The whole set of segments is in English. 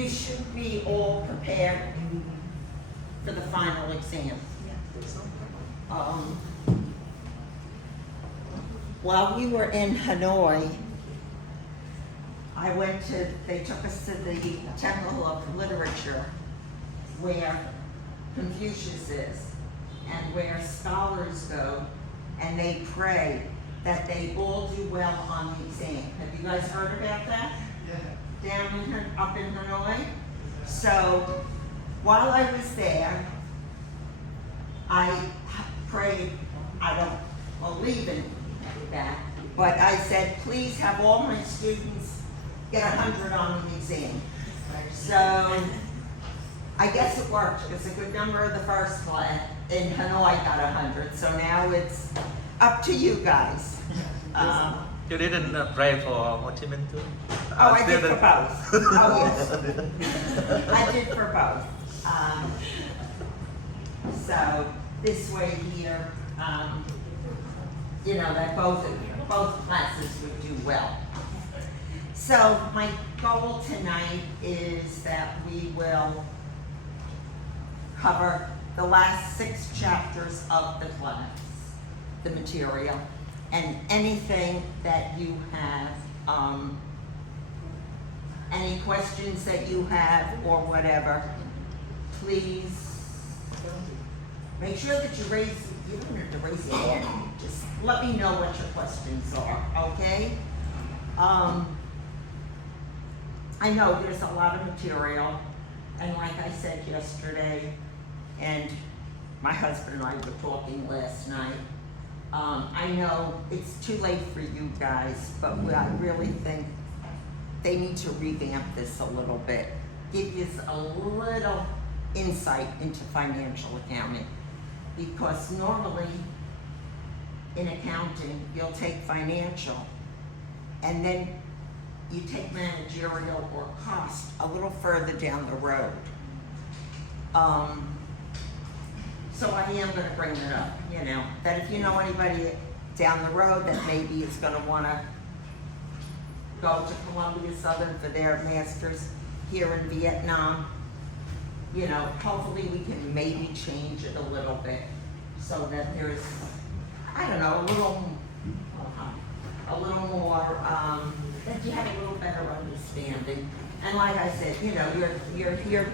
you should be all prepared for the final exam. While we were in Hanoi, they took us to the Temple of Literature, where Confucius is, and where scholars go, and they pray that they all do well on the exam. Have you guys heard about that? Yeah. Up in Hanoi? So, while I was there, I prayed, I don't believe in that, but I said, please have all my students get 100 on the exam. So, I guess it worked, because a good number of the first class in Hanoi got 100, so now it's up to you guys. You didn't pray for Ho Chi Minh too? Oh, I did for both. Oh, yes. I did for both. So this way here, that both classes would do well. So my goal tonight is that we will cover the last 6 chapters of the class, the material, and anything that you have, any questions that you have or whatever, please make sure that you don't have to raise your hand, just let me know what your questions are, okay? I know there's a lot of material, and like I said yesterday, and my husband and I were talking last night, I know it's too late for you guys, but I really think they need to revamp this a little bit. Give you a little insight into financial accounting. Because normally in accounting, you'll take financial and then you take managerial or cost a little further down the road. So I am going to bring it up, that if you know anybody down the road that maybe is going to want to go to Columbia Southern for their master's here in Vietnam, hopefully we can maybe change it a little bit so that there's, I don't know, a little more, that you have a little better understanding. And like I said, you're here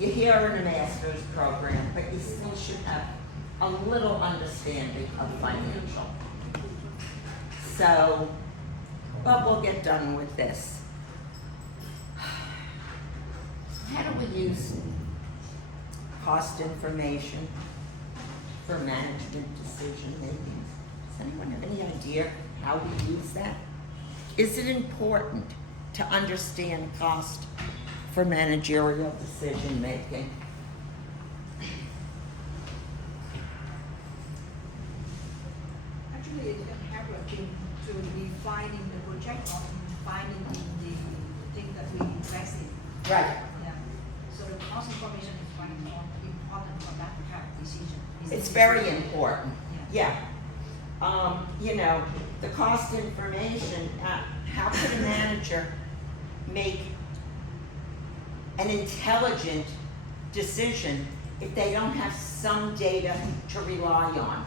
you're here in a master's program, but you still should have a little understanding of financial. So, but we'll get done with this. How do we use cost information for management decision making? Does anyone have any idea how we use that? Is it important to understand cost for managerial decision making? Actually, it can help to refining the project or finding the thing that we invest in. Right. Yeah. So the cost information is quite important for that kind of decision. It's very important. Yeah. The cost information, how could a manager make an intelligent decision if they don't have some data to rely on?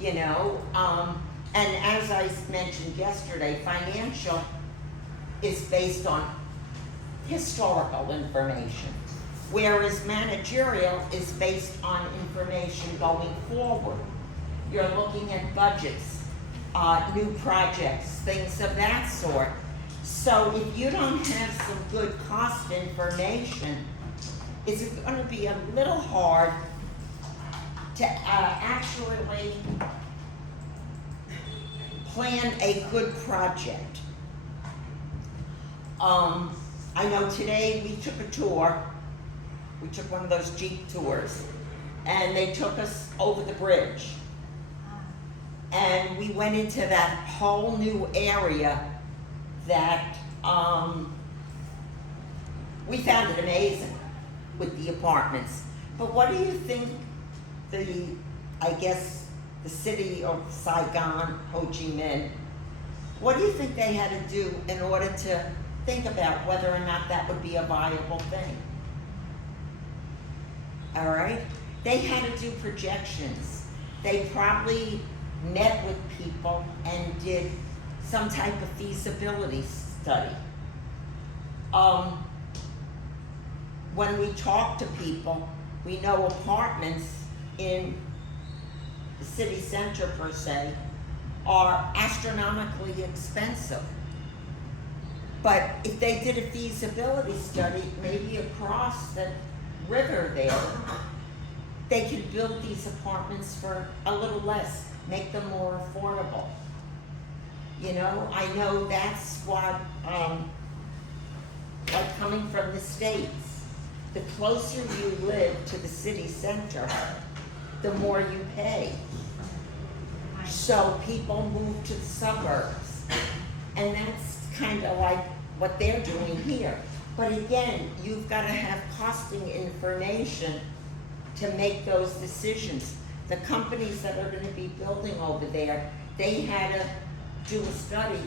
And as I mentioned yesterday, financial is based on historical information, whereas managerial is based on information going forward. You're looking at budgets, new projects, things of that sort. So if you don't have some good cost information, it's going to be a little hard to actually plan a good project. I know today we took a tour. We took one of those Jeep tours, and they took us over the bridge. And we went into that whole new area that we found it amazing with the apartments. But what do you think the city of Saigon, Ho Chi Minh, what do you think they had to do in order to think about whether or not that would be a viable thing. All right? They had to do projections. They probably met with people and did some type of feasibility study. When we talk to people, we know apartments in the city center per se are astronomically expensive. But if they did a feasibility study, maybe across the river there, they could build these apartments for a little less, make them more affordable. You know, I know that's what, like coming from the States, the closer you live to the city center, the more you pay. So people move to the suburbs, and that's kind of like what they're doing here. But again, you've got to have costing information to make those decisions. The companies that are going to be building over there, they had to do a study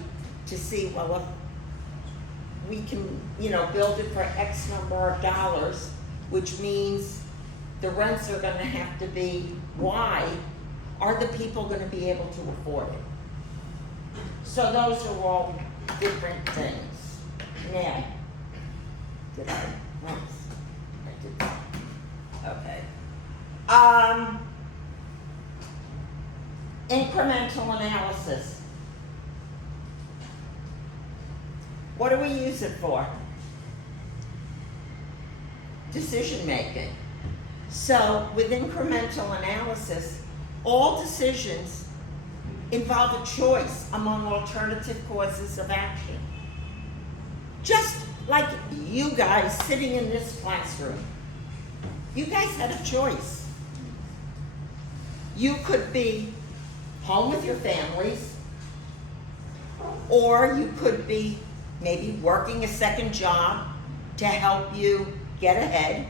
to see, well, if we can, you know, build it for X number of dollars, which means the rents are going to have to be Y. Are the people going to be able to afford it? So those are all different things. Now, did I? Once. I did that. Okay. Incremental analysis. What do we use it for? Decision making. So with incremental analysis, all decisions involve a choice among alternative courses of action. Just like you guys sitting in this classroom, you guys had a choice. You could be home with your families, or you could be maybe working a second job to help you get ahead,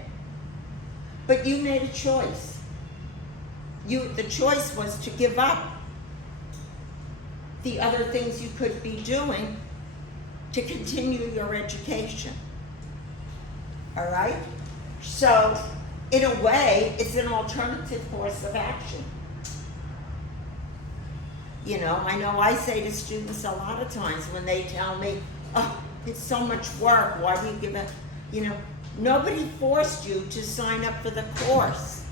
but you made a choice. The choice was to give up the other things you could be doing to continue your education. All right? So, in a way, it's an alternative course of action. You know I say to students a lot of times when they tell me, oh, it's so much work, why do you give it? You know, nobody forced you to sign up for the course.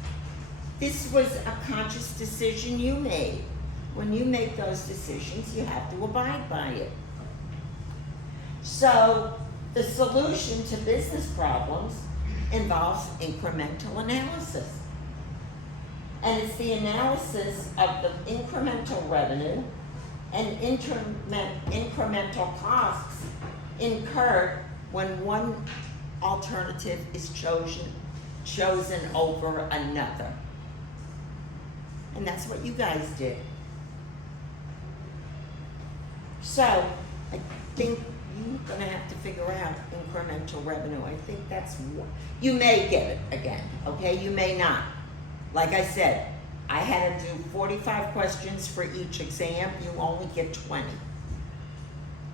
This was a conscious decision you made. When you make those decisions, you have to abide by it. So, the solution to business problems involves incremental analysis. And it's the analysis of the incremental revenue and incremental costs incurred when one alternative is chosen over another. And that's what you guys did. So, I think you're gonna have to figure out incremental revenue. I think that's what, you may get it again, okay? You may not. Like I said, I had to do 45 questions for each exam. You only get 20.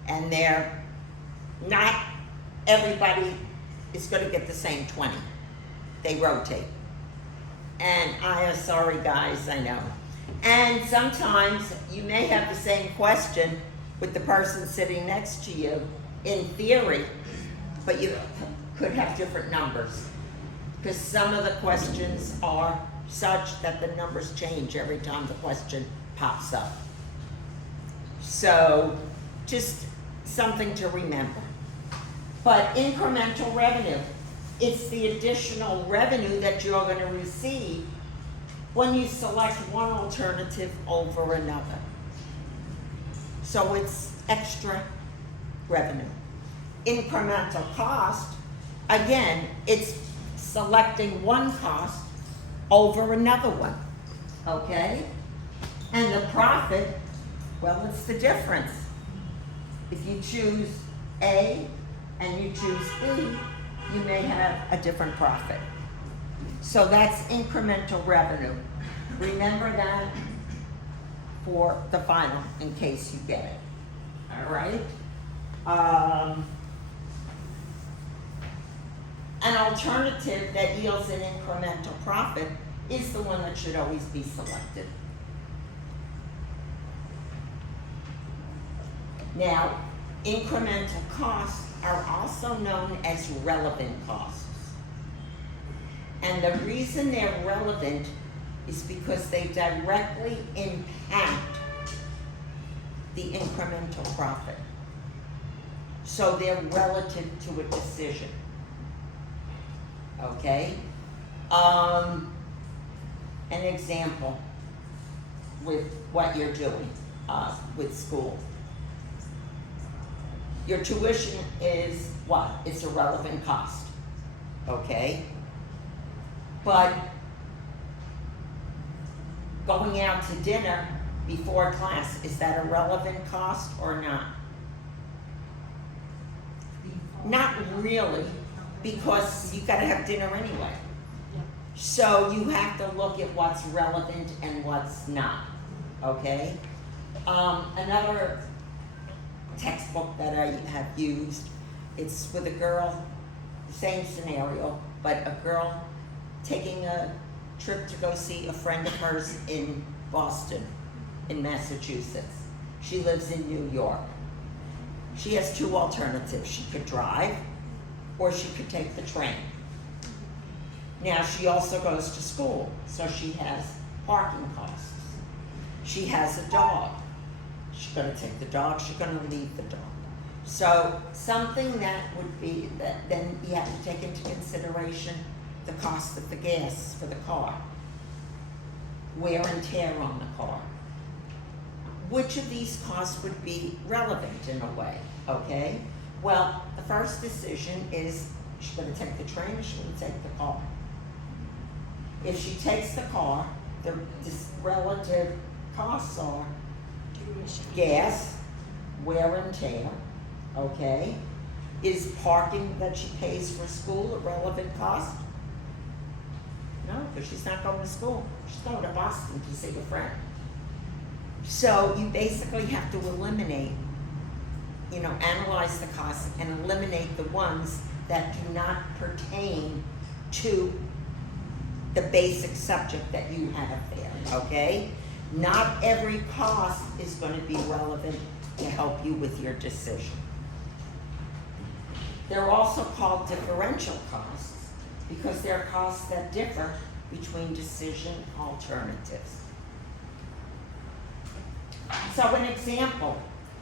And not everybody is gonna get the same 20. They rotate. And I am sorry guys, I know. And sometimes you may have the same question with the person sitting next to you in theory, but you could have different numbers. Because some of the questions are such that the numbers change every time the question pops up. So, just something to remember. But incremental revenue, it's the additional revenue that you're going to receive when you select one alternative over another. So it's extra revenue. Incremental cost, again, it's selecting one cost over another one, okay? And the profit, well, it's the difference. If you choose A and you choose B, you may have a different profit. So that's incremental revenue. Remember that for the final in case you get it. All right? An alternative that yields an incremental profit is the one that should always be selected. Now, incremental costs are also known as relevant costs. And the reason they're relevant is because they directly impact the incremental profit. So they're relative to a decision. Okay? An example with what you're doing with school. Your tuition is what? It's a relevant cost. Okay? But going out to dinner before class, is that a relevant cost or not? Not really, because you gotta have dinner anyway. So you have to look at what's relevant and what's not, okay? Another textbook that I have used, it's with a girl, same scenario, but a girl taking a trip to go see a friend of hers in Boston, in Massachusetts. She lives in New York. She has two alternatives. She could drive, or she could take the train. Now, she also goes to school, so she has parking costs. She has a dog. She's gonna take the dog, she's gonna leave the dog. So something that would be, that then you have to take into consideration the cost of the gas for the car, wear and tear on the car. Which of these costs would be relevant in a way, okay? Well, the first decision is, she's gonna take the train or she's gonna take the car. If she takes the car, the relative costs are gas, wear and tear, okay? Is parking that she pays for school a relevant cost? No, because she's not going to school. She's going to Boston to see a friend. So you basically have to eliminate, analyze the costs and eliminate the ones that do not pertain to the basic subject that you have there, okay? Not every cost is going to be relevant to help you with your decision. They're also called differential costs because they're costs that differ between decision alternatives. So an example,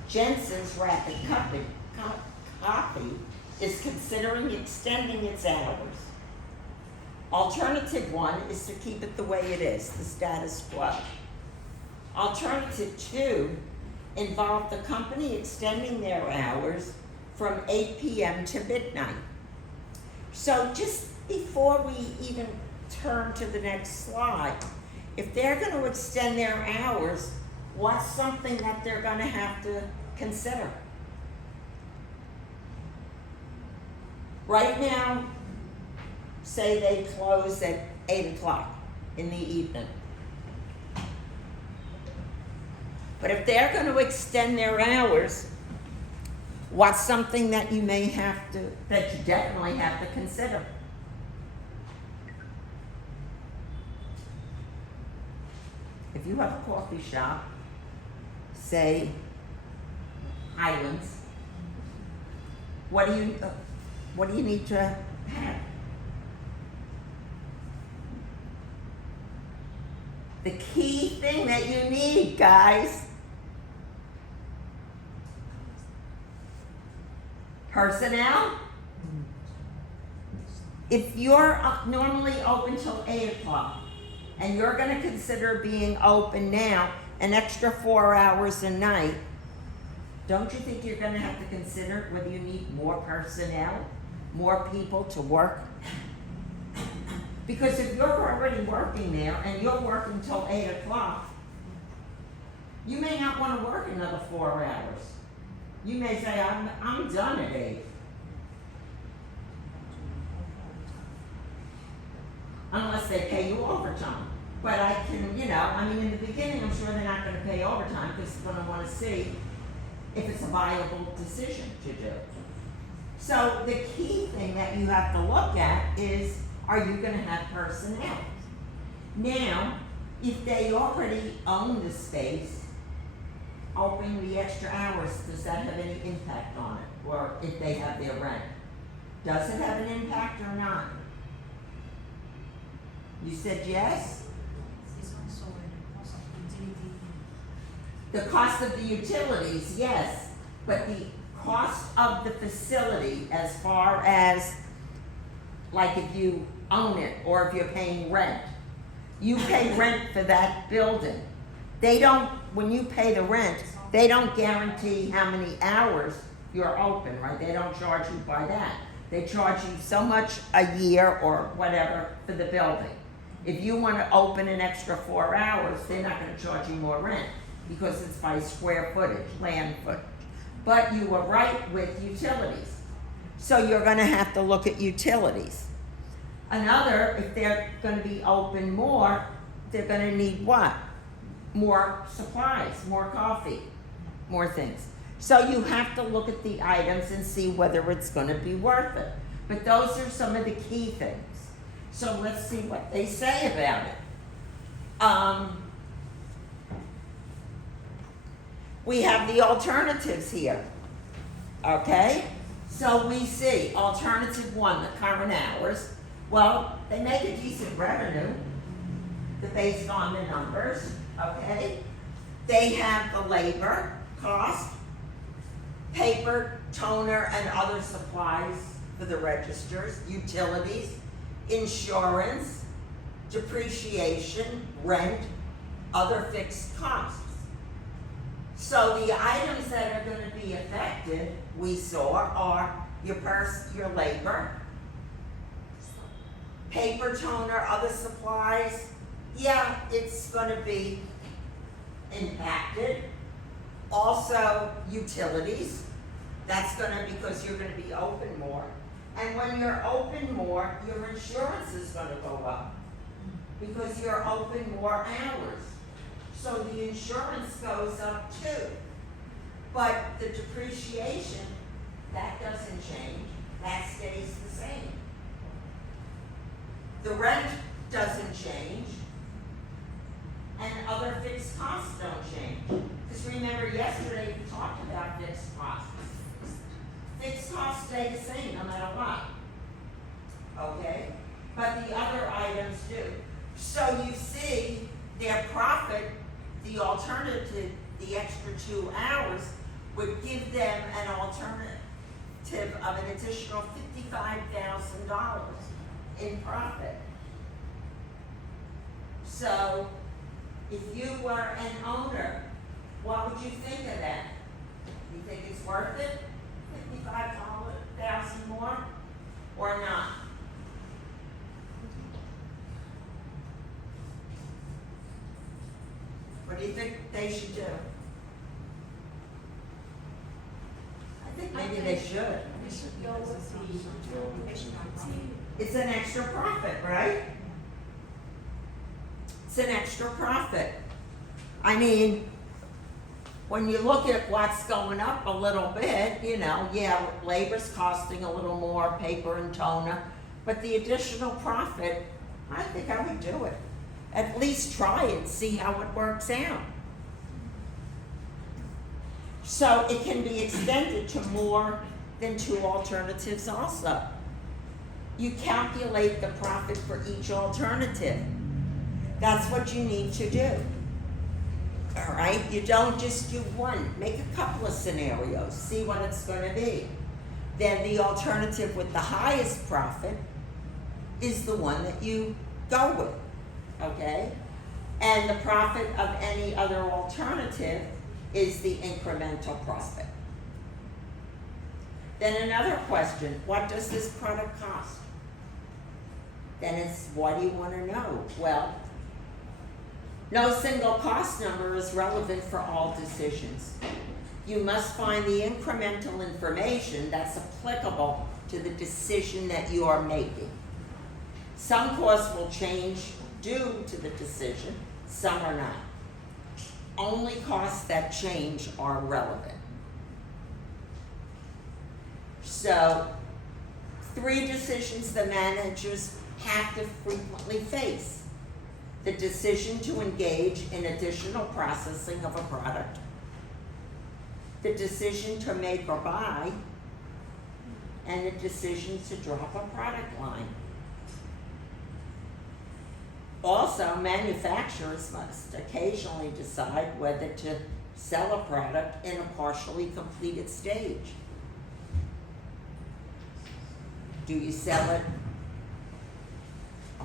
Jensen's Rapid Coffee is considering extending its hours. Alternative one is to keep it the way it is, the status quo. Alternative two involved the company extending their hours from 8 p.m. to midnight. So just before we even turn to the next slide, if they're going to extend their hours, what's something that they're going to have to consider? Right now, say they close at 8 o'clock in the evening. But if they're going to extend their hours, what's something that you definitely have to consider? If you have a coffee shop, say Highlands, what do you need to have? The key thing that you need, guys, personnel. If you're normally open till 8 o'clock and you're going to consider being open now an extra 4 hours a night, don't you think you're going to have to consider whether you need more personnel, more people to work? Because if you're already working there and you're working till 8 o'clock, you may not want to work another 4 hours. You may say, I'm done at 8. Unless they pay you overtime. But I can, in the beginning, I'm sure they're not going to pay overtime because they're going to want to see if it's a viable decision to do. So the key thing that you have to look at is, are you gonna have personnel? Now, if they already own the space, opening the extra hours, does that have any impact on it? Or if they have their rent? Does it have an impact or not? You said yes? It's also the cost of utility. The cost of the utilities, yes, but the cost of the facility as far as, like if you own it or if you're paying rent. You pay rent for that building. They don't, when you pay the rent, they don't guarantee how many hours you're open, right? They don't charge you by that. They charge you so much a year or whatever for the building. If you want to open an extra 4 hours, they're not going to charge you more rent because it's by square footage, land footage. But you were right with utilities. So you're going to have to look at utilities. Another, if they're going to be open more, they're going to need what? More supplies, more coffee, more things. So you have to look at the items and see whether it's going to be worth it. But those are some of the key things. So let's see what they say about it. We have the alternatives here. Okay? So we see alternative 1, the current hours. Well, they make a decent revenue based on the numbers. Okay? They have the labor cost, paper, toner, and other supplies for the registers, utilities, insurance, depreciation, rent, other fixed costs. So the items that are going to be affected, we saw, are your labor, paper, toner, other supplies. Yeah, it's going to be impacted. Also, utilities. That's going to, because you're going to be open more. And when you're open more, your insurance is going to go up because you're open more hours. So the insurance goes up too. But the depreciation, that doesn't change. That stays the same. The rent doesn't change. And other fixed costs don't change. Because remember, yesterday we talked about fixed costs. Fixed costs stay the same no matter what. Okay? But the other items do. So you see their profit, the alternative, the extra 2 hours, would give them an alternative of an additional $55,000 in profit. So if you were an owner, what would you think of that? You think it's worth it? $55,000 more or not? What do you think they should do? I think maybe they should. We should go with the extra profit. It's an extra profit, right? It's an extra profit. I mean, when you look at what's going up a little bit, you know, yeah, labor's costing a little more, paper and toner, but the additional profit, I think I would do it. At least try it, see how it works out. So it can be extended to more than 2 alternatives also. You calculate the profit for each alternative. That's what you need to do. All right, you don't just do one. Make a couple of scenarios, see what it's going to be. Then the alternative with the highest profit is the one that you go with, okay? And the profit of any other alternative is the incremental profit. Then another question, what does this product cost? Then it's, what do you want to know? Well, no single cost number is relevant for all decisions. You must find the incremental information that's applicable to the decision that you are making. Some costs will change due to the decision, some are not. Only costs that change are relevant. So, 3 decisions the managers have to frequently face. The decision to engage in additional processing of a product, the decision to make or buy, and the decision to drop a product line. Also, manufacturers must occasionally decide whether to sell a product in a partially completed stage. Do you sell it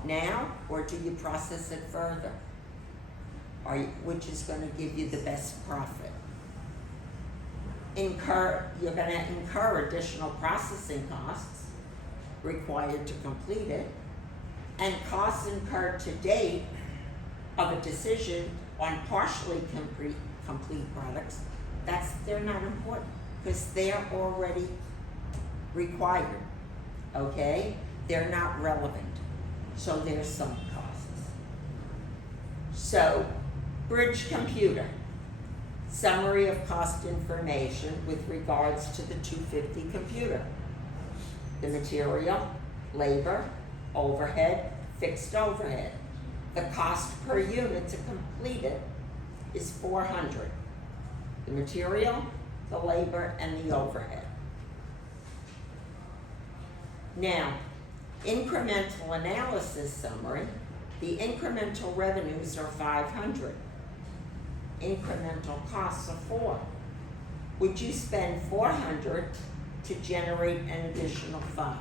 now, or do you process it further? Which is gonna give you the best profit? You're gonna incur additional processing costs required to complete it, and costs incurred to date of a decision on partially complete products, they're not important, because they're already required, okay? They're not relevant, so there's some costs. So, bridge computer, summary of cost information with regards to the 250 computer. The material, labor, overhead, fixed overhead. The cost per unit to complete it is $400. The material, the labor, and the overhead. Now, incremental analysis summary, the incremental revenues are $500. Incremental costs are $4. Would you spend $400 to generate an additional $5?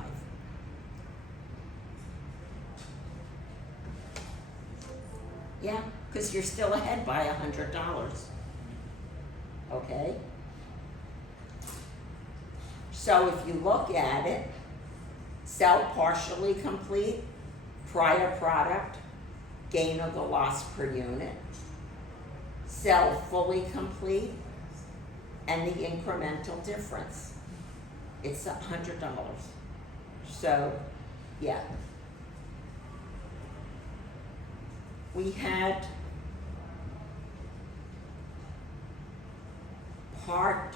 Yeah, because you're still ahead by $100. Okay? So if you look at it, sell partially complete, prior product, gain or the loss per unit, sell fully complete, and the incremental difference. It's $100. So, yeah. We had part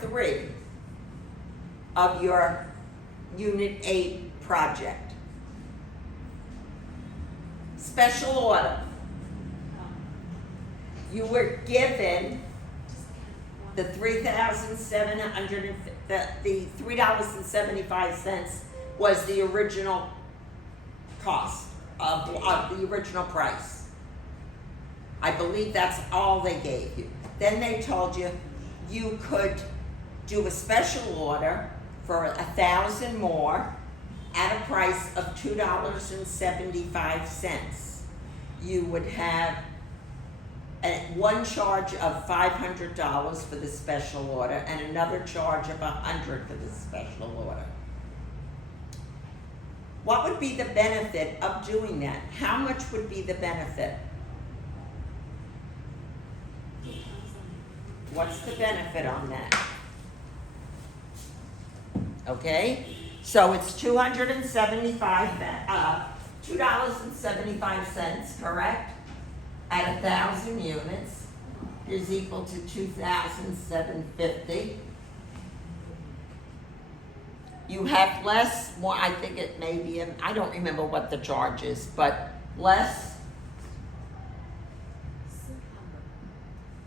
three of your Unit 8 project. Special order. You were given the $3.75 was the original cost of the original price. I believe that's all they gave you. Then they told you you could do a special order for 1,000 more at a price of $2.75. You would have one charge of $500 for the special order and another charge of $100 for the special order. What would be the benefit of doing that? How much would be the benefit? What's the benefit on that? Okay, so it's $2.75, correct? At 1,000 units is equal to $2,750. You have more, I think it may be, I don't remember what the charge is, but less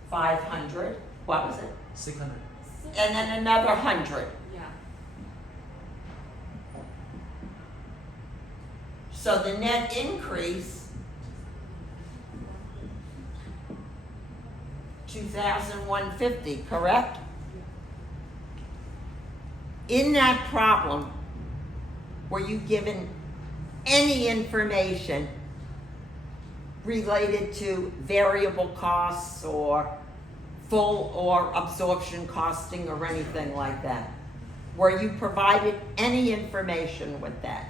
500, what was it? 600. And then another 100. Yeah. So the net increase, 2,150, correct? In that problem, were you given any information related to variable costs or full or absorption costing or anything like that? Were you provided any information with that?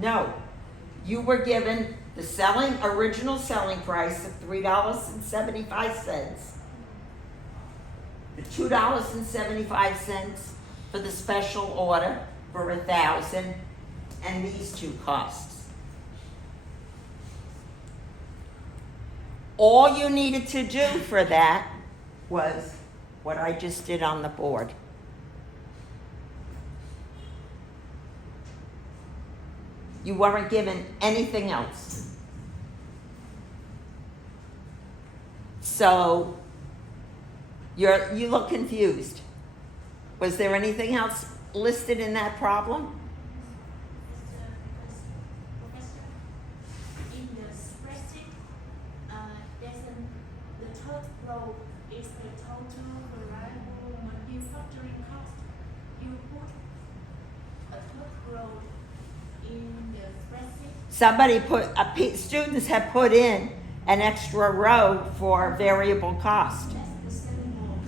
No. You were given the original selling price of $3.75. The $2.75 for the special order for 1,000, and these two costs. All you needed to do for that was what I just did on the board. You weren't given anything else. So, you look confused. Was there anything else listed in that problem? Professor, in the spreadsheet, the third row is the total variable manufacturing cost. You put a third row in the spreadsheet. Students have put in an extra row for variable cost. That's the same row.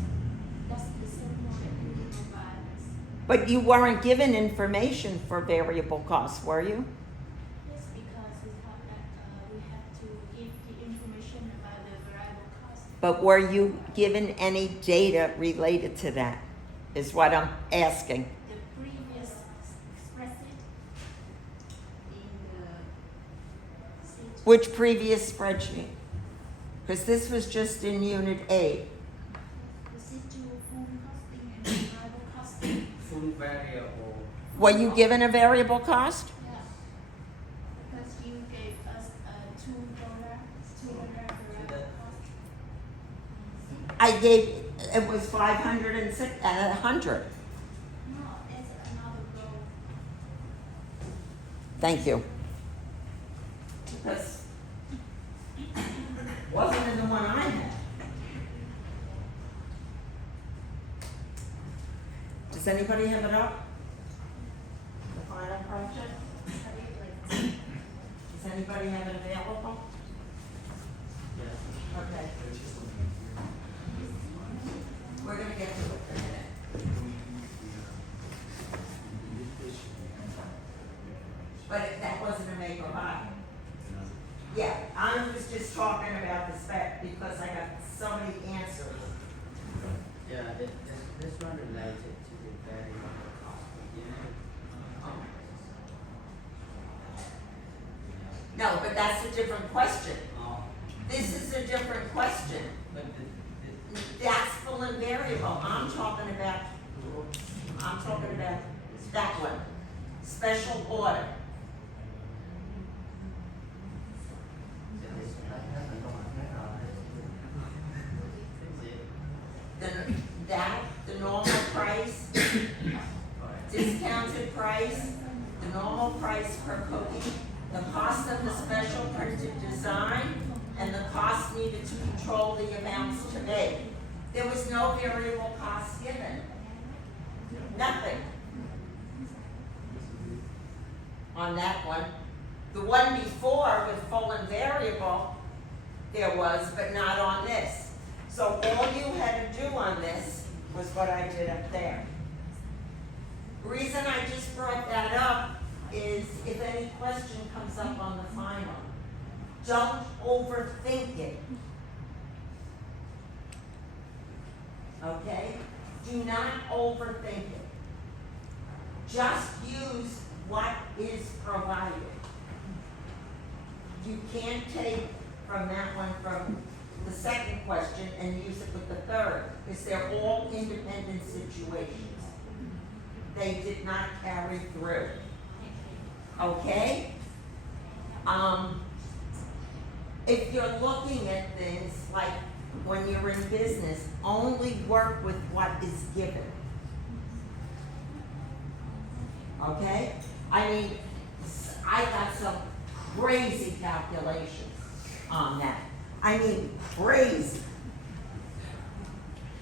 That's the same row that you provide us. But you weren't given information for variable costs, were you? Yes, because we thought that we have to give the information about the variable cost. But were you given any data related to that, is what I'm asking. The previous spreadsheet in the sheet. Which previous spreadsheet? Because this was just in Unit 8. The sheet to full costing and variable costing. Full variable. Were you given a variable cost? Yeah. Because you gave us $2 variable cost. I gave, it was 506 and 100. No, it's another row. Thank you. Because wasn't in the one I had. Does anybody have it up? The final project? Does anybody have it available? Okay. We're gonna get to it in a minute. But that wasn't a make or buy. Yeah, I was just talking about the spec because I got so many answers. Yeah, this one related to the variable cost. No, but that's a different question. Oh, This is a different question. but That's full and variable. I'm talking about that one. Special order. The normal price, discounted price, the normal price per cookie, the cost of the special printed design, and the cost needed to control the amounts to make. There was no variable cost given. Nothing. On that one. The one before with full and variable, there was, but not on this. So all you had to do on this was what I did up there. The reason I just brought that up is if any question comes up on the final, don't overthink it. Okay? Do not overthink it. Just use what is provided. You can't take from that one from the second question and use it with the third, because they're all independent situations. They did not carry through. Okay? If you're looking at things like when you're in business, only work with what is given. Okay? I mean, I got some crazy calculations on that. I mean, crazy.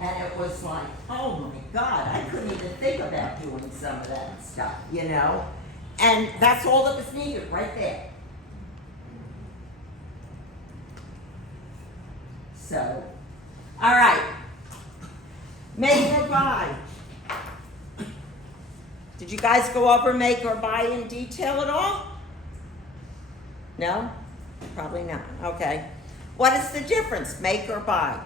And it was like, oh my God, I couldn't even think about doing some of that stuff, you know? And that's all that was needed right there. So, all right. Make or buy. Did you guys go over make or buy in detail at all? No? Probably not. Okay. What is the difference, make or buy?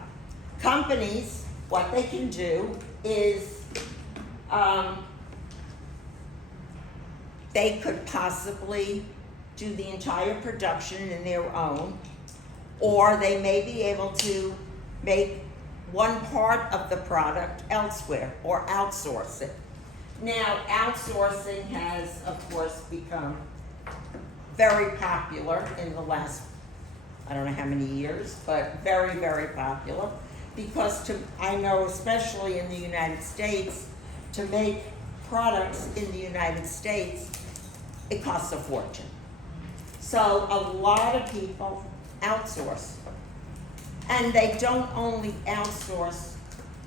Companies, what they can do is they could possibly do the entire production in their own, Or they may be able to make one part of the product elsewhere or outsource it. Now, outsourcing has, of course, become very popular in the last, I don't know how many years, but very, very popular. Because I know especially in the United States, to make products in the United States, it costs a fortune. So a lot of people outsource. And they don't only outsource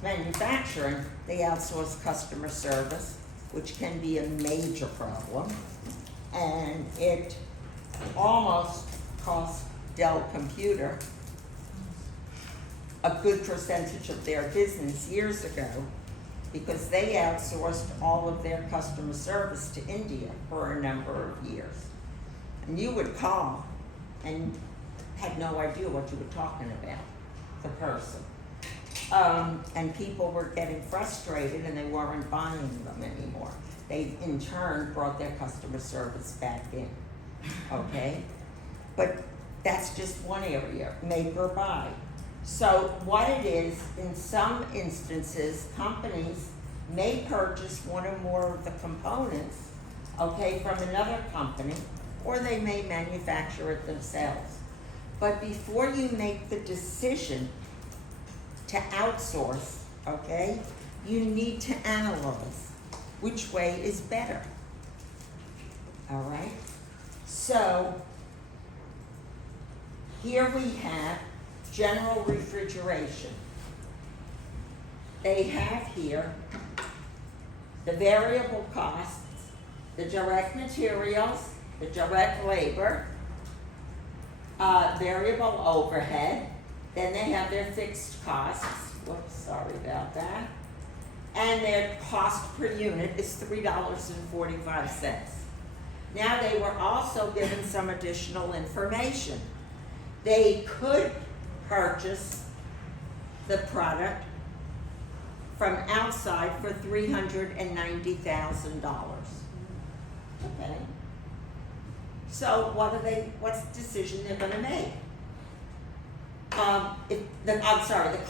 manufacturing, they outsource customer service, which can be a major problem. And it almost cost Dell Computer a good percentage of their business years ago because they outsourced all of their customer service to India for a number of years. And you would call and had no idea what you were talking about, the person. And people were getting frustrated and they weren't buying them anymore. They in turn brought their customer service back in, okay? But that's just one area, make or buy. So what it is, in some instances, companies may purchase one or more of the components, okay, from another company, or they may manufacture it themselves. But before you make the decision to outsource, okay, you need to analyze which way is better. All right? So here we have general refrigeration. They have here the variable costs, the direct materials, the direct labor, variable overhead, then they have their fixed costs, whoops, sorry about that, and their cost per unit is $3.45. Now they were also given some additional information. They could purchase the product from outside for $390,000. Okay. So what's the decision they're gonna make? The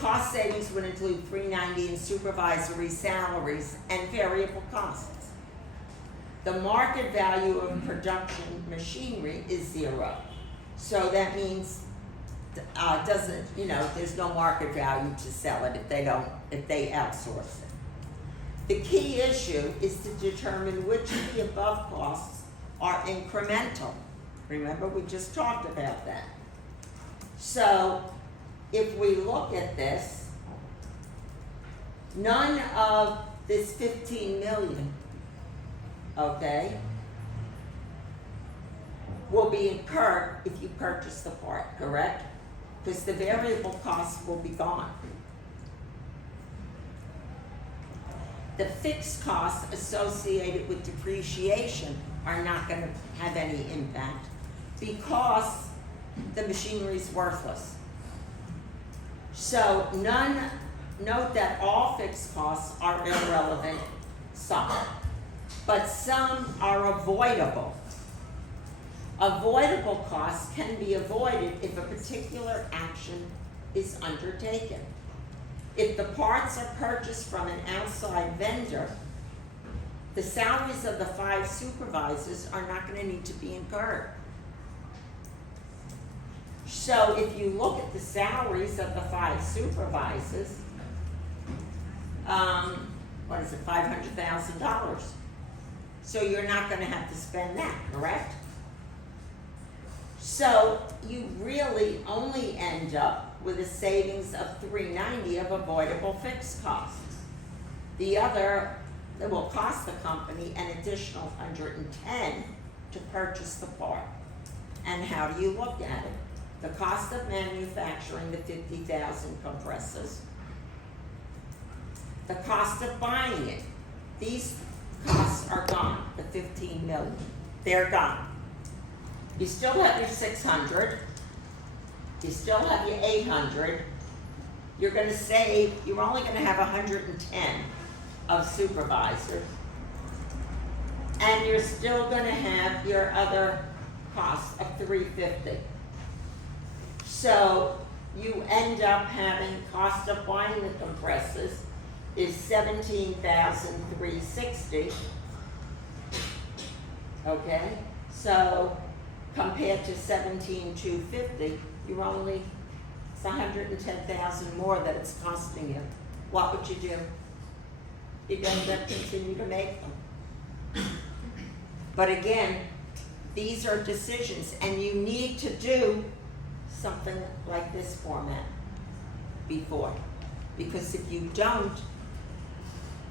cost savings would include $390 in supervisory salaries and variable costs. The market value of production machinery is 0. So that means there's no market value to sell it if they outsource it. The key issue is to determine which of the above costs are incremental. Remember, we just talked about that. So if we look at this, none of this 15 million, okay, will be incurred if you purchase the part, correct? Because the variable costs will be gone. The fixed costs associated with depreciation are not going to have any impact because the machinery is worthless. So note that all fixed costs are irrelevant, some, but some are avoidable. Avoidable costs can be avoided if a particular action is undertaken. If the parts are purchased from an outside vendor, the salaries of the 5 supervisors are not going to need to be incurred. So if you look at the salaries of the 5 supervisors, $500,000. So you're not going to have to spend that, correct? So you really only end up with a savings of $390 of avoidable fixed costs. The other, that will cost the company an additional $110 to purchase the part. And how do you look at it? The cost of manufacturing the 50,000 compressors, the cost of buying it. These costs are gone, the 15 million. They're gone. You still have your 600, you still have your 800, you're gonna save, you're only gonna have 110 of supervisors, and you're still gonna have your other costs of 350. So you end up having cost of buying the compressors is $17,360. Okay, so compared to $17,250, you're only, it's $110,000 more that it's costing you. What would you do? You'd end up continue to make them. But again, these are decisions, and you need to do something like this format before. Because if you don't,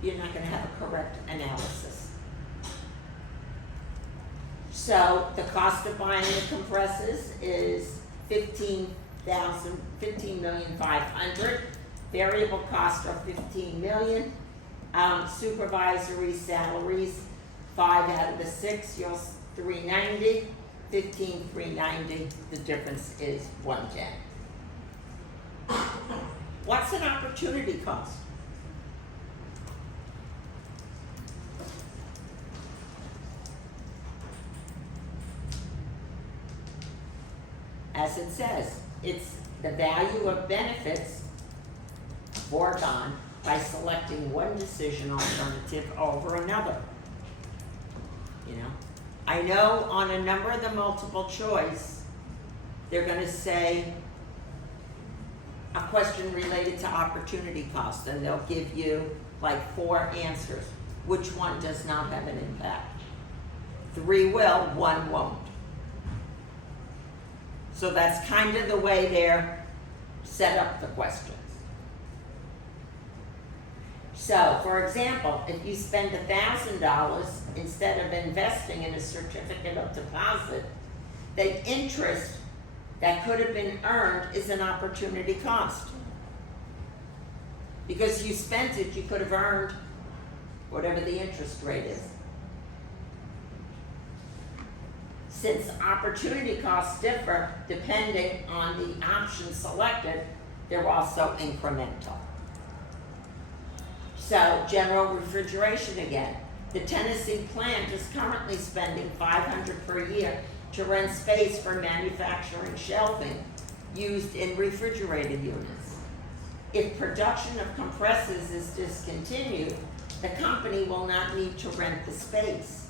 you're not gonna have a correct analysis. So the cost of buying the compressors is $15,500,000. Variable costs are $15 million. Supervisory salaries, 5 out of the 6, you're $390. $15,390. The difference is $110. What's an opportunity cost? As it says, it's the value of benefits foregone by selecting one decision alternative over another. You know, I know on a number of the multiple choice, they're gonna say a question related to opportunity cost, and they'll give you like 4 answers. Which one does not have an impact? 3 will, 1 won't. So that's kind of the way they're set up the questions. So, for example, if you spend $1,000 instead of investing in a certificate of deposit, the interest that could have been earned is an opportunity cost. Because you spent it, you could have earned whatever the interest rate is. Since opportunity costs differ depending on the option selected, they're also incremental. So, general refrigeration again. The Tennessee plant is currently spending $500 per year to rent space for manufacturing shelving used in refrigerated units. If production of compressors is discontinued, the company will not need to rent the space.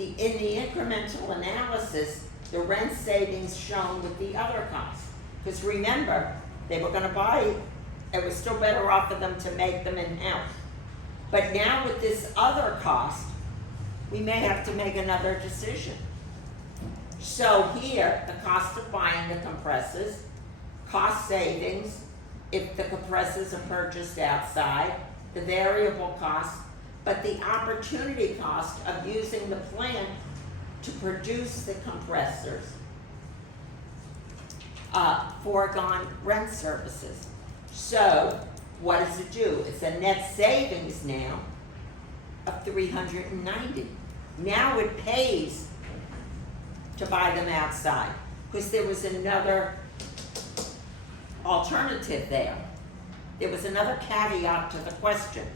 In the incremental analysis, the rent savings shown with the other costs. Because remember, they were gonna buy, it was still better off for them to make them in-house. But now with this other cost, we may have to make another decision. So here, the cost of buying the compressors, cost savings, if the compressors are purchased outside, the variable cost, but the opportunity cost of using the plant to produce the compressors, foregone rent services. So, what does it do? It's a net savings now of $390. Now it pays to buy them outside, because there was another alternative there. There was another caveat to the question.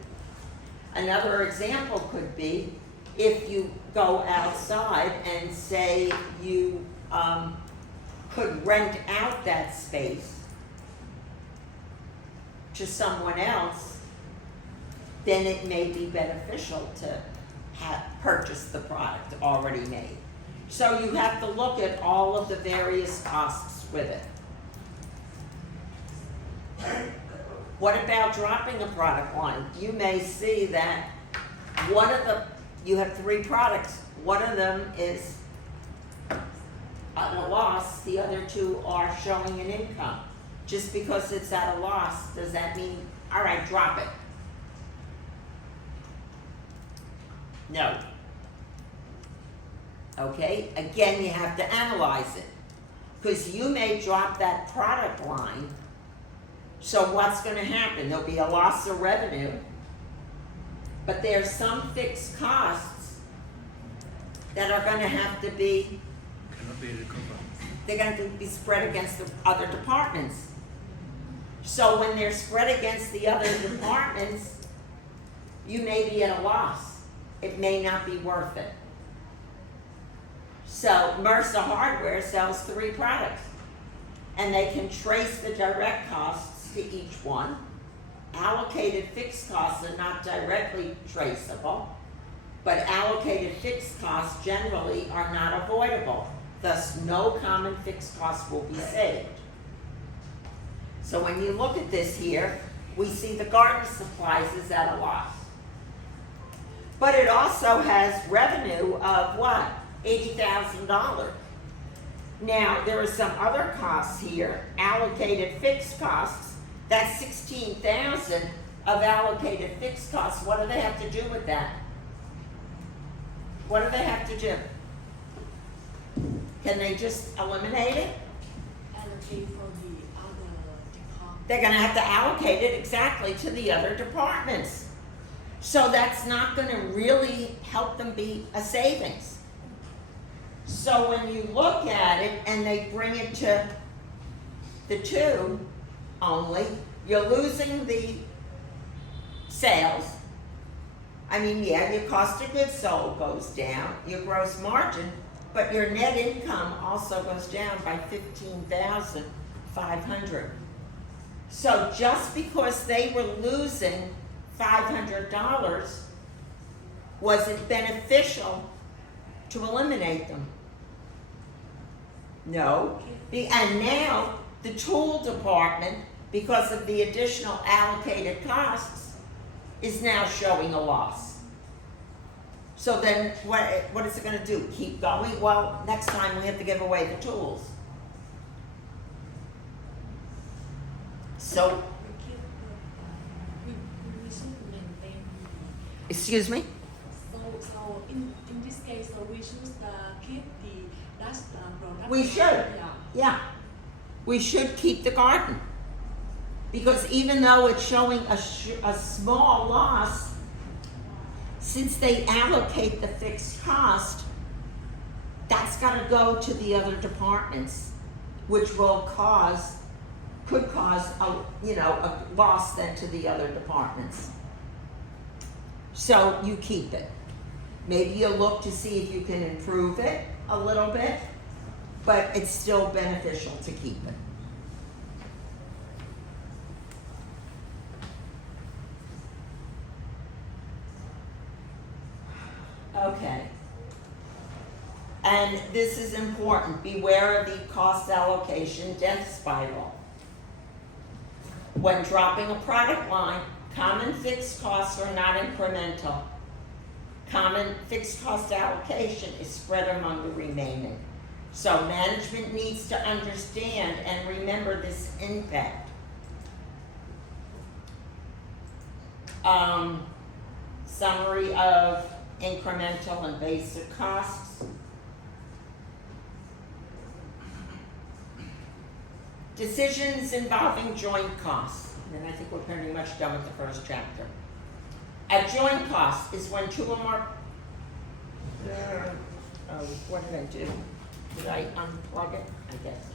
Another example could be if you go outside and say you could rent out that space to someone else, then it may be beneficial to purchase the product already made. So you have to look at all of the various costs with it. What about dropping a product line? You may see that you have 3 products. One of them is at a loss, the other 2 are showing an income. Just because it's at a loss, does that mean, all right, drop it? No. Okay, again, you have to analyze it. Because you may drop that product line. So what's going to happen? There'll be a loss of revenue, but there's some fixed costs that are going to have to be, Cannot be recovered. they're going to be spread against the other departments. So when they're spread against the other departments, you may be at a loss. It may not be worth it. So Mercer Hardware sells 3 products. and they can trace the direct costs to each one. Allocated fixed costs are not directly traceable, but allocated fixed costs generally are not avoidable. Thus, no common fixed cost will be saved. So when you look at this here, we see the garden supplies is at a loss. But it also has revenue of what? $80,000. Now, there are some other costs here, allocated fixed costs. That's $16,000 of allocated fixed costs. What do they have to do with that? What do they have to do? Can they just eliminate it? allocate for the other department. They're gonna have to allocate it exactly to the other departments. So that's not gonna really help them be a savings. So when you look at it and they bring it to the two only, you're losing the sales. I mean, yeah, your cost of goods sold goes down, your gross margin, but your net income also goes down by $15,500. So just because they were losing $500, was it beneficial to eliminate them? No. And now the tool department, because of the additional allocated costs, is now showing a loss. So then what is it going to do? Keep going? Well, next time we have to give away the tools. So, We should maintain. excuse me? So in this case, so we should keep the last product. We should. Yeah. Yeah. We should keep the garden. Because even though it's showing a small loss, since they allocate the fixed cost, that's got to go to the other departments, which could cause a loss then to the other departments. So you keep it. Maybe you'll look to see if you can improve it a little bit, but it's still beneficial to keep it. Okay. And this is important. Beware of the cost allocation death spiral. When dropping a product line, common fixed costs are not incremental. Common fixed cost allocation is spread among the remaining. So management needs to understand and remember this impact. Summary of incremental and basic costs. Decisions involving joint costs. And I think we're pretty much done with the first chapter. A joint cost is when two or more. What did I do? Did I unplug it? I guess so.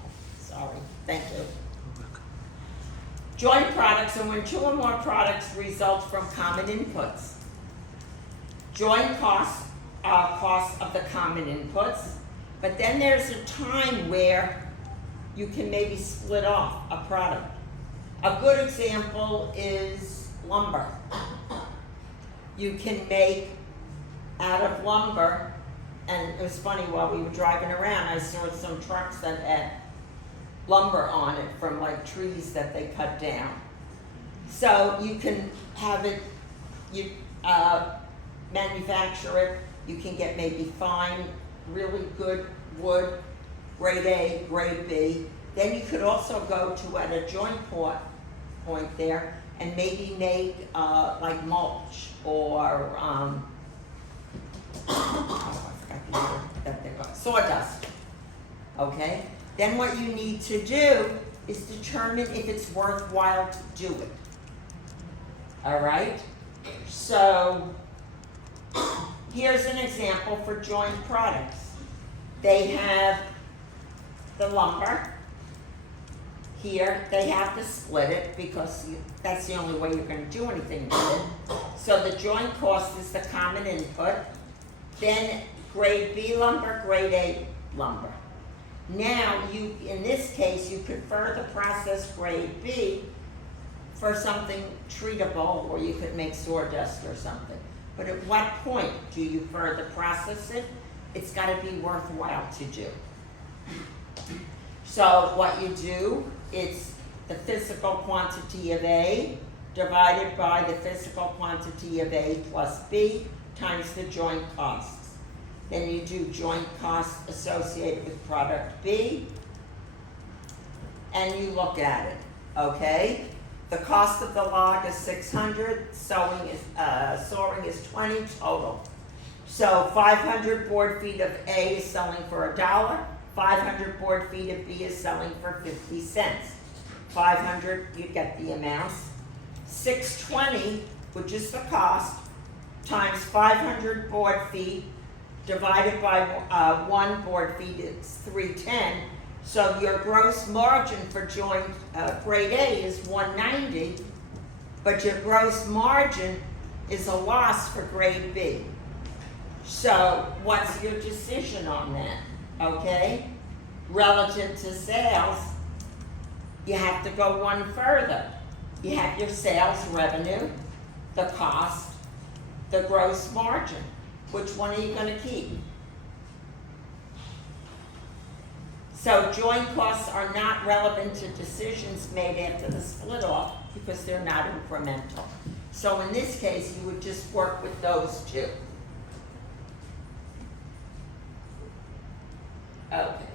Sorry. Thank you. Joint products are when two or more products result from common inputs. Joint costs are costs of the common inputs, but then there's a time where you can maybe split off a product. A good example is lumber. You can make out of lumber, and it was funny, while we were driving around, I saw some trucks that had lumber on it from like trees that they cut down. So you can have it, you manufacture it, you can get maybe fine, really good wood, grade A, grade B. Then you could also go to at a joint point there and maybe make like mulch or sawdust. Okay? Then what you need to do is determine if it's worthwhile to do it. All right? So here's an example for joint products. They have the lumber. Here, they have to split it because that's the only way you're going to do anything with it. So the joint cost is the common input. Then grade B lumber, grade A lumber. Now, in this case, you could further process grade B for something treatable, or you could make sawdust or something. But at what point do you further process it? It's gotta be worthwhile to do. So what you do, it's the physical quantity of A divided by the physical quantity of A plus B times the joint costs. Then you do joint costs associated with product B, and you look at it, okay? The cost of the log is 600, sawing is 20 total. So 500 board feet of A is selling for $1, 500 board feet of B is selling for 50 cents. 500, you get the amounts. 620, which is the cost, times 500 board feet divided by 1 board feet is 310. So your gross margin for joint grade A is 190, but your gross margin is a loss for grade B. So what's your decision on that, okay? Relative to sales, you have to go one further. You have your sales revenue, the cost, the gross margin. Which one are you gonna keep? So joint costs are not relevant to decisions made after the split off because they're not incremental. So in this case, you would just work with those two. Okay,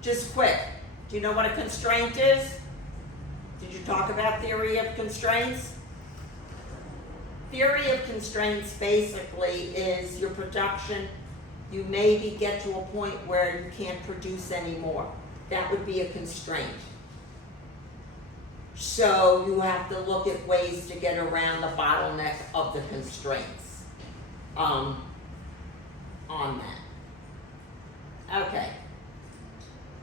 just quick, do you know what a constraint is? Did you talk about theory of constraints? Theory of constraints basically is your production, you maybe get to a point where you can't produce anymore. That would be a constraint. So you have to look at ways to get around the bottleneck of the constraints on that. Okay,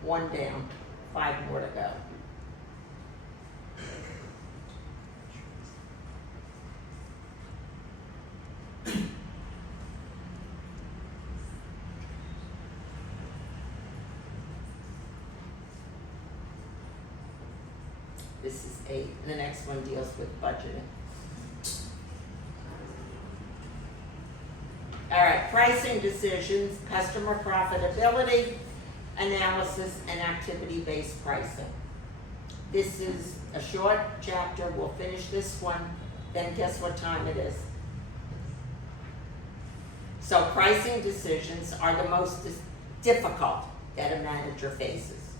1 down, 5 more to go. This is 8, and the next one deals with budgeting. All right, pricing decisions, customer profitability, analysis, and activity-based pricing. This is a short chapter, we'll finish this one, then guess what time it is? So pricing decisions are the most difficult that a manager faces,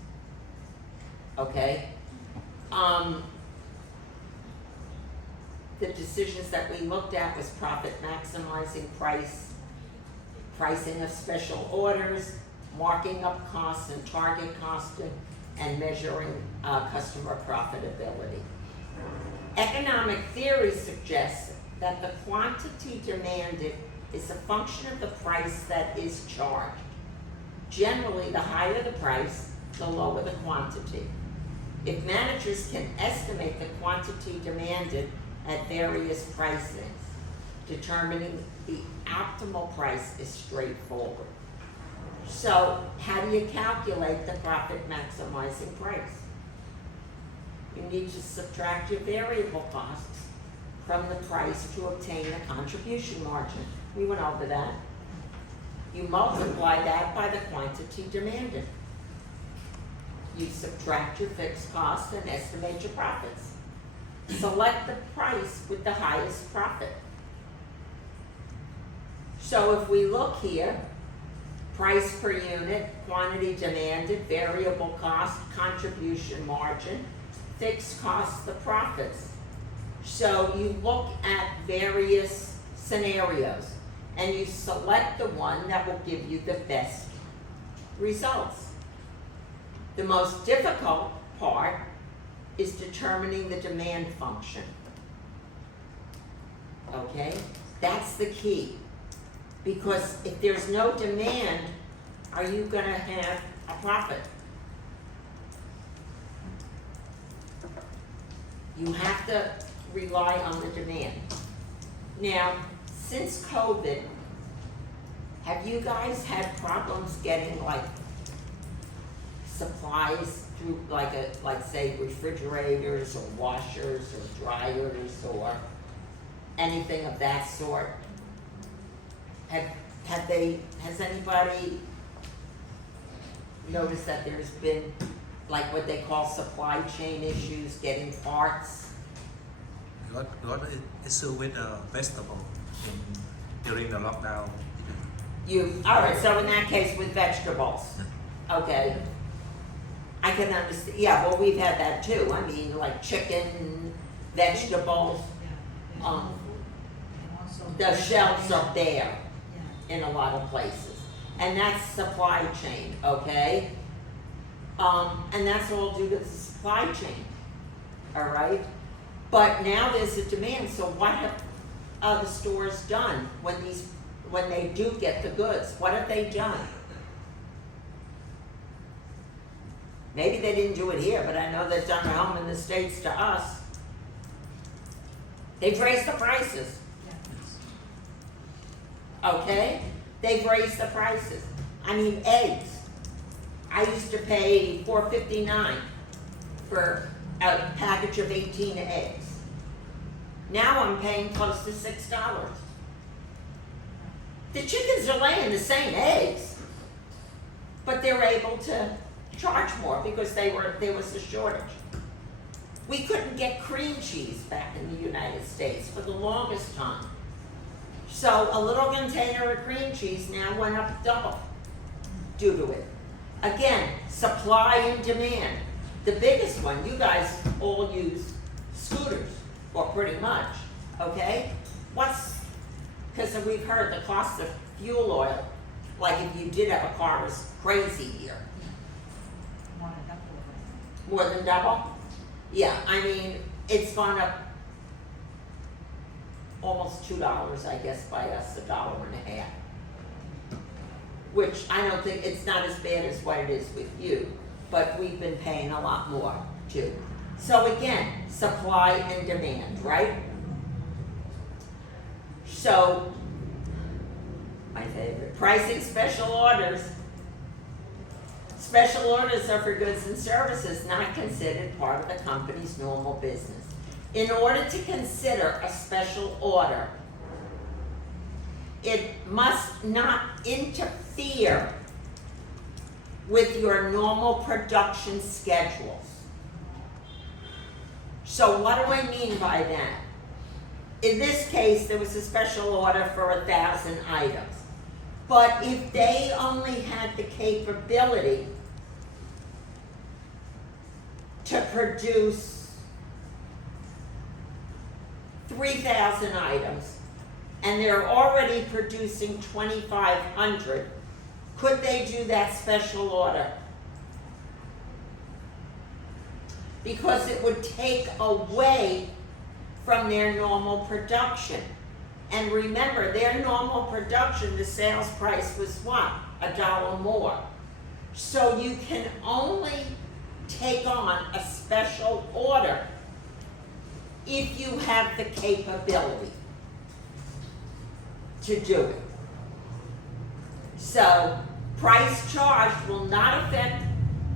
okay? The decisions that we looked at was profit maximizing pricing of special orders, marking up costs and target costing, and measuring customer profitability. Economic theory suggests that the quantity demanded is a function of the price that is charged. Generally, the higher the price, the lower the quantity. If managers can estimate the quantity demanded at various pricings, determining the optimal price is straightforward. So, how do you calculate the profit maximizing price? You need to subtract your variable costs from the price to obtain the contribution margin. We went over that. You multiply that by the quantity demanded. You subtract your fixed costs and estimate your profits. Select the price with the highest profit. So if we look here, price per unit, quantity demanded, variable cost, contribution margin, fixed costs, the profits. So you look at various scenarios and you select the one that will give you the best results. The most difficult part is determining the demand function. Okay? That's the key. Because if there's no demand, are you gonna have a profit? You have to rely on the demand. Now, since COVID, have you guys had problems getting like supplies through like say refrigerators or washers or dryers or anything of that sort? Has anybody noticed that there's been like what they call supply chain issues, getting parts? Got an issue with vegetable during the lockdown. Alright, so in that case with vegetables, okay. I can understand, yeah, well, we've had that too, I mean, like chicken, vegetables, Yeah. Um, And also the shelves are bare Yeah. in a lot of places. And that's supply chain, okay? And that's all due to the supply chain, alright? But now there's a demand, so what have the stores done when they do get the goods? What have they done? Maybe they didn't do it here, but I know they've done it home in the States to us. They've raised the prices, okay? They've raised the prices. I mean, eggs. I used to pay $4.59 for a package of 18 eggs. Now I'm paying close to $6. The chickens are laying the same eggs, but they're able to charge more because there was a shortage. We couldn't get cream cheese back in the United States for the longest time. So a little container of cream cheese now went up double due to it. Again, supply and demand. The biggest one, you guys all use scooters, or pretty much, okay? Because we've heard the cost of fuel oil, like if you did have a car, was crazy here. More than double. More than double? Yeah, I mean, it's gone up almost $2, I guess, by us, $1.50. Which I don't think, it's not as bad as what it is with you, but we've been paying a lot more too. So again, supply and demand, right? So, my favorite, pricing special orders. Special orders are for goods and services not considered part of the company's normal business. In order to consider a special order, it must not interfere with your normal production schedules. So what do I mean by that? In this case, there was a special order for 1,000 items. But if they only had the capability to produce 3,000 items, and they're already producing 2,500, could they do that special order? Because it would take away from their normal production. And remember, their normal production, the sales price was what? $1 more. So you can only take on a special order if you have the capability to do it. So, price charged will not affect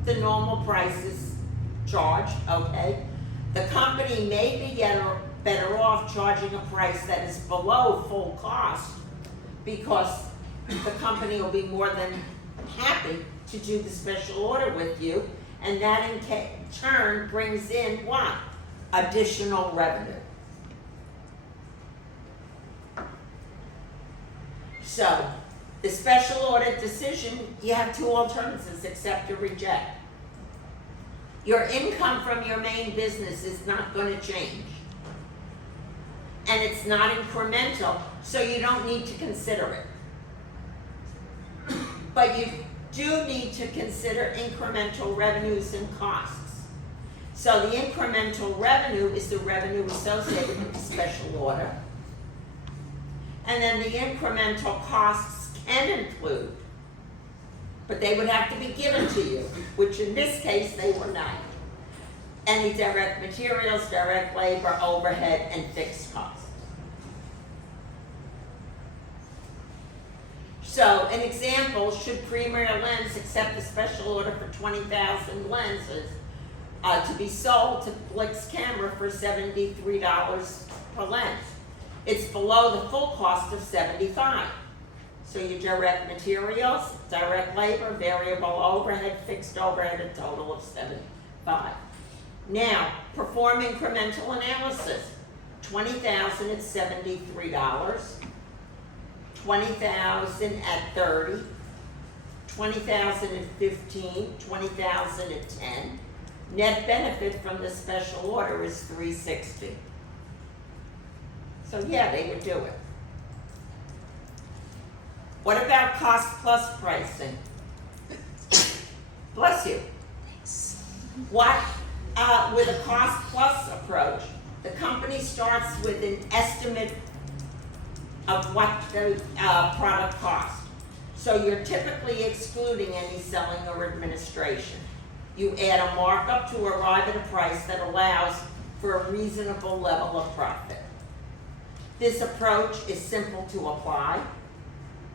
the normal prices charged, okay? The company may be better off charging a price that is below full cost because the company will be more than happy to do the special order with you, and that in turn brings in what? Additional revenue. So, the special order decision, you have two alternatives, accept or reject. Your income from your main business is not going to change. And it's not incremental, so you don't need to consider it. But you do need to consider incremental revenues and costs. So the incremental revenue is the revenue associated with the special order. And then the incremental costs can include, but they would have to be given to you, which in this case they were not. Any direct materials, direct labor, overhead, and fixed costs. So, an example, should Premier Lens accept a special order for 20,000 lenses to be sold to Blix Camera for $73 per lens? It's below the full cost of $75. So your direct materials, direct labor, variable overhead, fixed overhead, a total of $75. Now, perform incremental analysis. 20,000 at $73. 20,000 at 30, 20,000 at 15, 20,000 at 10. Net benefit from the special order is $360. So yeah, they would do it. What about cost plus pricing? Bless you. What, with a cost plus approach, the company starts with an estimate of what the product costs. So you're typically excluding any selling or administration. You add a markup to arrive at a price that allows for a reasonable level of profit. This approach is simple to apply.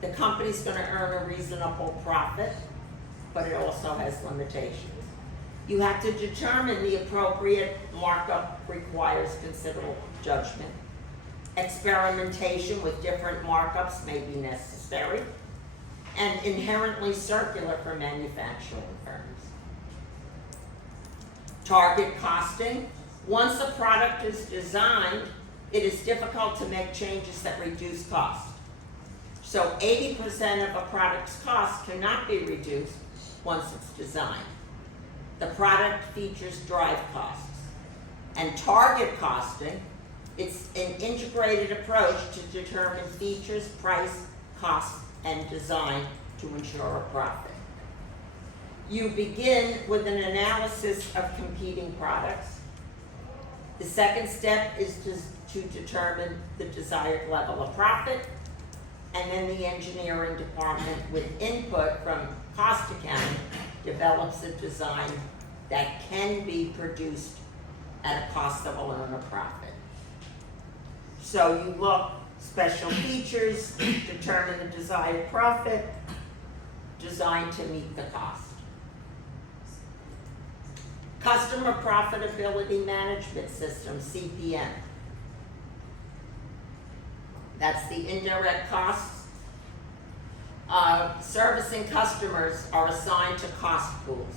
The company's going to earn a reasonable profit, but it also has limitations. You have to determine the appropriate markup requires considerable judgment. Experimentation with different markups may be necessary, and inherently circular for manufacturing firms. Target costing. Once a product is designed, it is difficult to make changes that reduce cost. So 80% of a product's cost cannot be reduced once it's designed. The product features drive costs. And target costing, it's an integrated approach to determine features, price, cost, and design to ensure a profit. You begin with an analysis of competing products. The second step is to determine the desired level of profit, and then the engineering department, with input from cost accounting, develops a design that can be produced at a cost that will earn a profit. So you look, special features, determine the desired profit, design to meet the cost. Customer Profitability Management System, CPM. That's the indirect costs. Servicing customers are assigned to cost pools.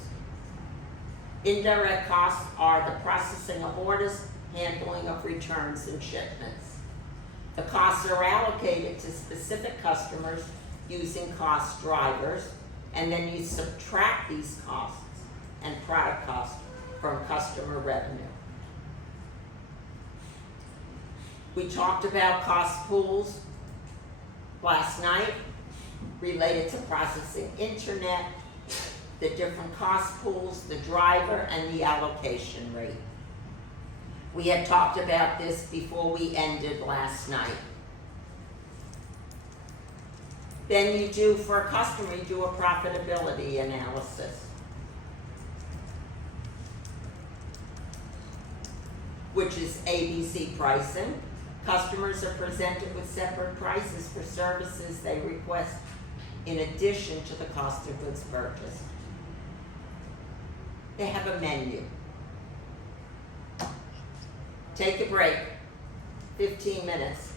Indirect costs are the processing of orders, handling of returns and shipments. The costs are allocated to specific customers using cost drivers, and then you subtract these costs and product costs from customer revenue. We talked about cost pools last night related to processing internet, the different cost pools, the driver, and the allocation rate. We had talked about this before we ended last night. Then you do, for a customer, you do a profitability analysis, which is ABC pricing. Customers are presented with separate prices for services they request in addition to the cost of goods purchased. They have a menu. Take a break, 15 minutes.